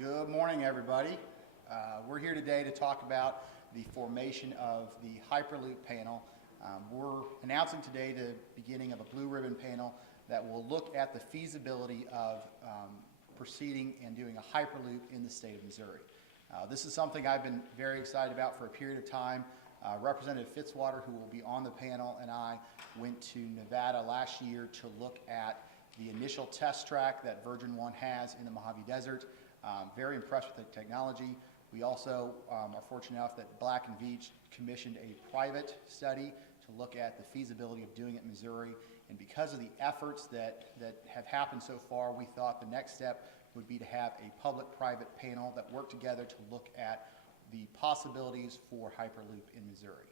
Good morning, everybody. We're here today to talk about the formation of the Hyperloop panel. We're announcing today the beginning of a blue ribbon panel that will look at the feasibility of proceeding and doing a Hyperloop in the state of Missouri. This is something I've been very excited about for a period of time. Representative Fitzwater, who will be on the panel, and I went to Nevada last year to look at the initial test track that Virgin One has in the Mojave Desert. Very impressed with the technology. We also are fortunate enough that Black & Veatch commissioned a private study to look at the feasibility of doing it in Missouri. And because of the efforts that have happened so far, we thought the next step would be to have a public-private panel that work together to look at the possibilities for Hyperloop in Missouri.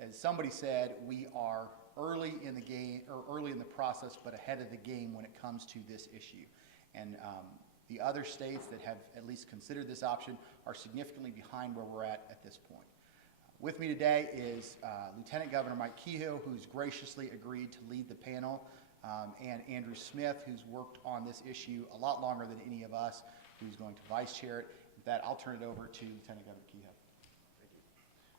As somebody said, we are early in the game, or early in the process, but ahead of the game when it comes to this issue. And the other states that have at least considered this option are significantly behind where we're at this point. With me today is Lieutenant Governor Mike Kehoe, who's graciously agreed to lead the panel, and Andrew Smith, who's worked on this issue a lot longer than any of us, who's going to vice chair it. With that, I'll turn it over to Lieutenant Governor Kehoe.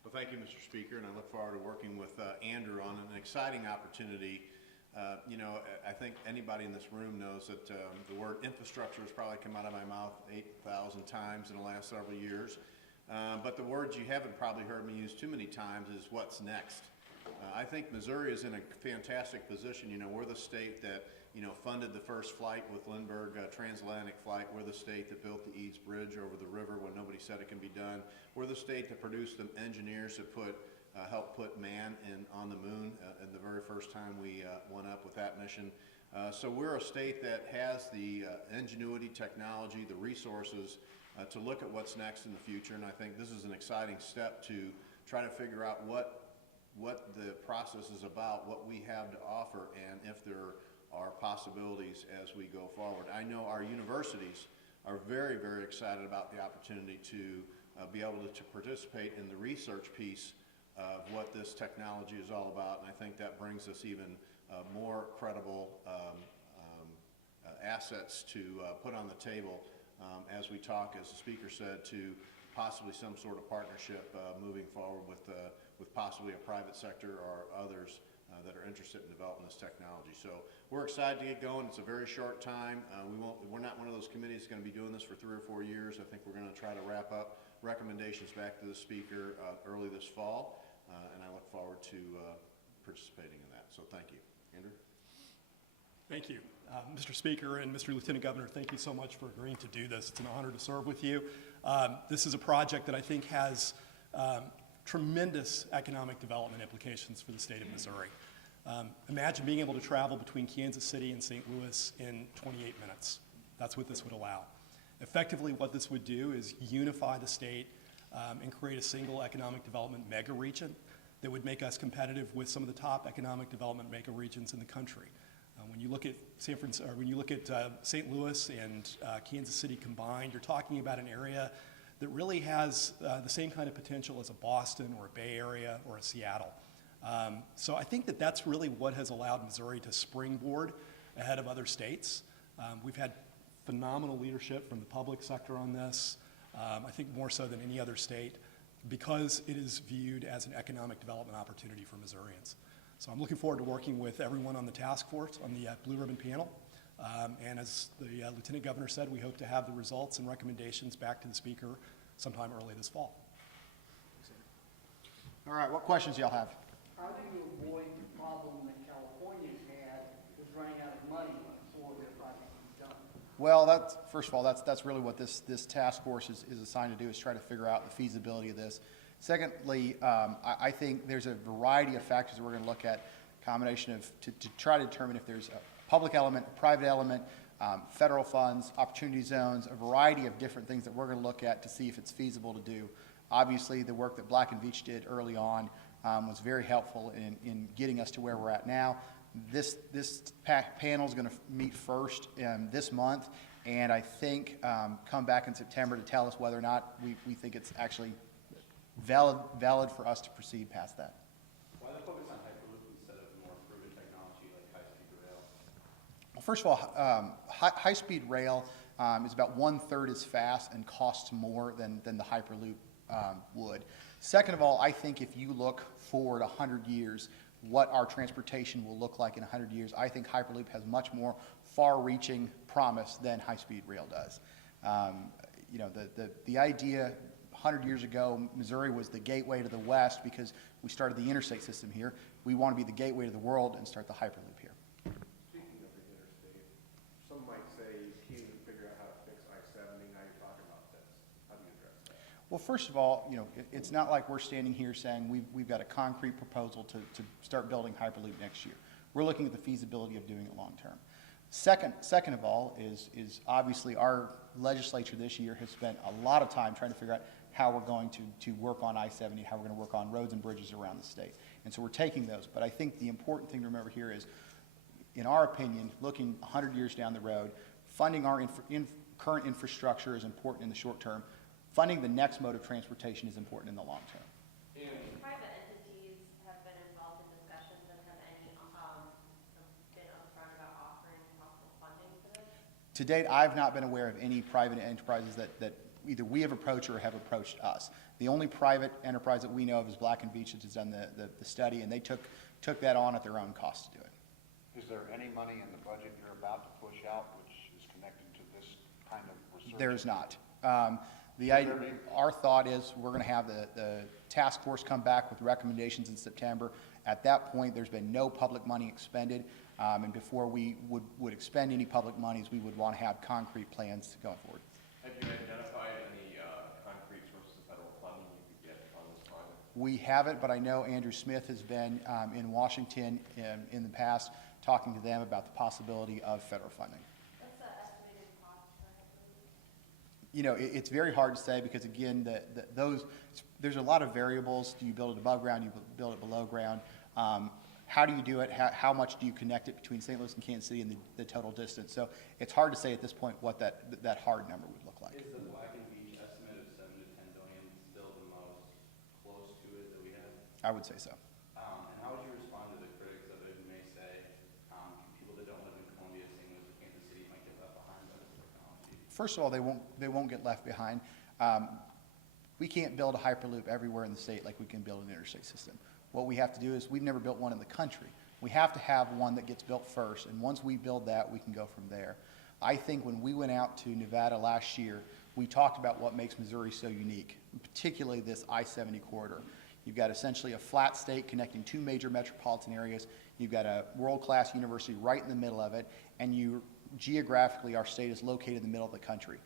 Well, thank you, Mr. Speaker, and I look forward to working with Andrew on an exciting opportunity. You know, I think anybody in this room knows that the word infrastructure has probably come out of my mouth 8,000 times in the last several years. But the words you haven't probably heard me use too many times is what's next. I think Missouri is in a fantastic position. You know, we're the state that, you know, funded the first flight with Lindbergh transatlantic flight. We're the state that built the East Bridge over the river when nobody said it can be done. We're the state that produced the engineers that helped put man on the moon in the very first time we went up with that mission. So we're a state that has the ingenuity, technology, the resources to look at what's next in the future, and I think this is an exciting step to try to figure out what the process is about, what we have to offer, and if there are possibilities as we go forward. I know our universities are very, very excited about the opportunity to be able to participate in the research piece of what this technology is all about, and I think that brings us even more credible assets to put on the table as we talk, as the speaker said, to possibly some sort of partnership moving forward with possibly a private sector or others that are interested in developing this technology. So we're excited to get going. It's a very short time. We're not one of those committees that's going to be doing this for 3 or 4 years. I think we're going to try to wrap up recommendations back to the speaker early this fall, and I look forward to participating in that. So thank you. Andrew? Thank you. Mr. Speaker and Mr. Lieutenant Governor, thank you so much for agreeing to do this. It's an honor to serve with you. This is a project that I think has tremendous economic development implications for the state of Missouri. Imagine being able to travel between Kansas City and St. Louis in 28 minutes. That's what this would allow. Effectively, what this would do is unify the state and create a single economic development mega region that would make us competitive with some of the top economic development mega regions in the country. When you look at St. Louis and Kansas City combined, you're talking about an area that really has the same kind of potential as a Boston or a Bay Area or a Seattle. So I think that that's really what has allowed Missouri to springboard ahead of other states. We've had phenomenal leadership from the public sector on this, I think more so than any other state, because it is viewed as an economic development opportunity for Missourians. So I'm looking forward to working with everyone on the task force, on the Blue Ribbon panel. And as the Lieutenant Governor said, we hope to have the results and recommendations back to the Speaker sometime early this fall. All right, what questions y'all have? How do you avoid the problem that California's had with running out of money before their project is done? Well, first of all, that's really what this task force is assigned to do, is try to figure out the feasibility of this. Secondly, I think there's a variety of factors we're going to look at, combination of to try to determine if there's a public element, a private element, federal funds, opportunity zones, a variety of different things that we're going to look at to see if it's feasible to do. Obviously, the work that Black & Veatch did early on was very helpful in getting us to where we're at now. This panel is going to meet first this month, and I think come back in September to tell us whether or not we think it's actually valid for us to proceed past that. Why the focus on Hyperloop instead of more proven technology like high-speed rail? Well, first of all, high-speed rail is about 1/3 as fast and costs more than the Hyperloop would. Second of all, I think if you look forward 100 years, what our transportation will look like in 100 years, I think Hyperloop has much more far-reaching promise than high-speed rail does. You know, the idea 100 years ago, Missouri was the gateway to the West because we started the interstate system here. We want to be the gateway to the world and start the Hyperloop here. Speaking of the interstate, some might say you can't even figure out how to fix I-70, now you're talking about this. How do you address that? Well, first of all, you know, it's not like we're standing here saying we've got a concrete proposal to start building Hyperloop next year. We're looking at the feasibility of doing it long term. Second of all is obviously our legislature this year has spent a lot of time trying to figure out how we're going to work on I-70, how we're going to work on roads and bridges around the state. And so we're taking those. But I think the important thing to remember here is, in our opinion, looking 100 years down the road, funding our current infrastructure is important in the short term. Funding the next mode of transportation is important in the long term. Private entities have been involved in discussions and have any been upfront about offering possible funding for this? To date, I've not been aware of any private enterprises that either we have approached or have approached us. The only private enterprise that we know of is Black & Veatch, which has done the study, and they took that on at their own cost to do it. Is there any money in the budget you're about to push out which is connected to this kind of research? There's not. Our thought is we're going to have the task force come back with recommendations in September. At that point, there's been no public money expended, and before we would expend any public monies, we would want to have concrete plans going forward. Have you identified any concrete sources of federal funding you could get on this project? We haven't, but I know Andrew Smith has been in Washington in the past talking to them about the possibility of federal funding. What's the estimated cost for Hyperloop? You know, it's very hard to say because, again, there's a lot of variables. Do you build it above ground? Do you build it below ground? How do you do it? How much do you connect it between St. Louis and Kansas City and the total distance? So it's hard to say at this point what that hard number would look like. Is the Black & Veatch estimate of $7 to $10 billion still the most close to it that we have? I would say so. And how would you respond to the critics of it who may say people that don't live in Columbia, St. Louis, or Kansas City might get left behind by this technology? First of all, they won't get left behind. We can't build a Hyperloop everywhere in the state like we can build an interstate system. What we have to do is we've never built one in the country. We have to have one that gets built first, and once we build that, we can go from there. I think when we went out to Nevada last year, we talked about what makes Missouri so unique, particularly this I-70 corridor. You've got essentially a flat state connecting two major metropolitan areas. You've got a world-class university right in the middle of it, and geographically, our state is located in the middle of the country.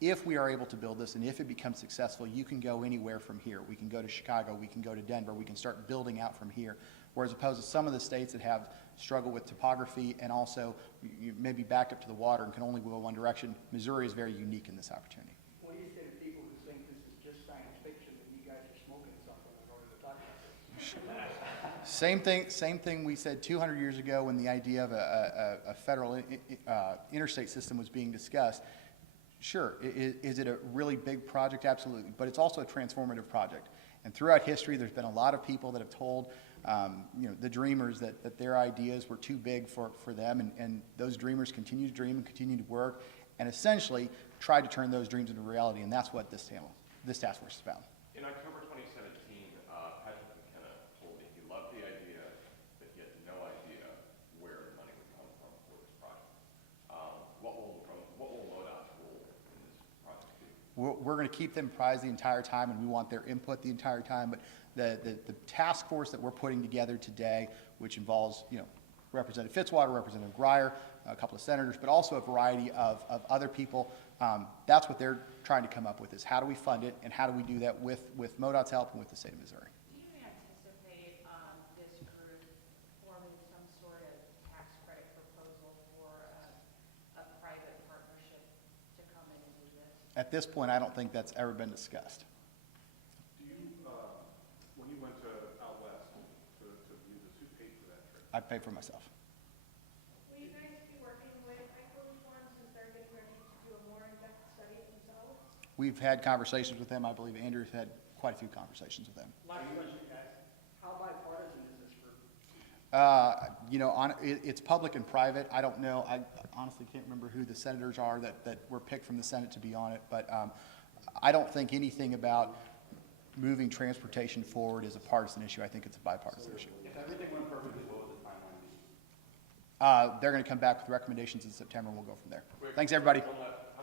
If we are able to build this and if it becomes successful, you can go anywhere from here. We can go to Chicago, we can go to Denver, we can start building out from here. Whereas opposed to some of the states that have struggled with topography and also you may be backed up to the water and can only go one direction, Missouri is very unique in this opportunity. What do you say to people who think this is just science fiction and you guys are smoking something in order to talk about this? Same thing we said 200 years ago when the idea of a federal interstate system was being discussed. Sure, is it a really big project? Absolutely, but it's also a transformative project. And throughout history, there's been a lot of people that have told the dreamers that their ideas were too big for them, and those dreamers continue to dream and continue to work, and essentially tried to turn those dreams into reality, and that's what this task force is about. In October 2017, Patrick McKenna told me he loved the idea, but he had no idea where the money would come from for this project. What will MoDOT's role in this project be? We're going to keep them apprised the entire time, and we want their input the entire time. But the task force that we're putting together today, which involves Representative Fitzwater, Representative Grier, a couple of senators, but also a variety of other people, that's what they're trying to come up with: is how do we fund it, and how do we do that with MoDOT's help and with the state of Missouri. Do you anticipate this group forming some sort of tax credit proposal for a private partnership to come in and do this? At this point, I don't think that's ever been discussed. Do you, when you went out west to view this, who paid for that trip? I pay for myself. Will you guys be working with Hyperloop One since they're getting ready to do a more in-depth study themselves? We've had conversations with them. I believe Andrew's had quite a few conversations with them. Last question, guys. How bipartisan is this group? You know, it's public and private. I don't know. I honestly can't remember who the senators are that were picked from the Senate to be on it. But I don't think anything about moving transportation forward is a partisan issue. I think it's a bipartisan issue. If everything went perfectly, what would the timeline be? They're going to come back with recommendations in September, and we'll go from there. Thanks, everybody. One last